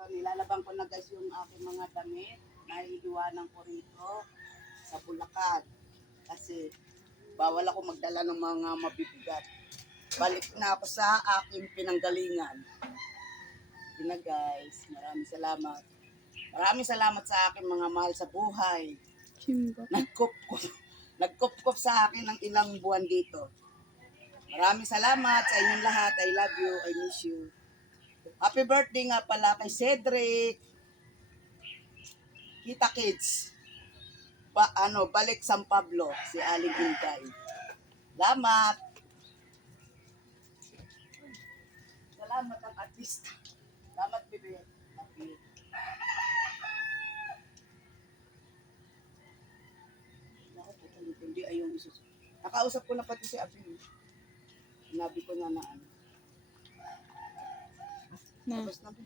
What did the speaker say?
Ito, nilalabang ko na guys yung aking mga damit na iiwanan ko rito sa Bulacan. Kasi bawal ako magdala ng mga mabibigat. Balik na ako sa aking pinanggalingan. Yun na guys, maraming salamat. Maraming salamat sa aking mga mahal sa buhay. Nagkup-kup sa akin ng ilang buwan dito. Maraming salamat sa inyong lahat. I love you. I miss you. Happy birthday nga pala kay Cedric. Kita Kids. Balik San Pablo, si Aling Intay. Salamat. Salamat ang artista. Salamat, bebe. Happy. Hindi ay yung isusunod. Nakausap ko na pati si Abi. Sinabi ko na ano. Na. Tapos na ba?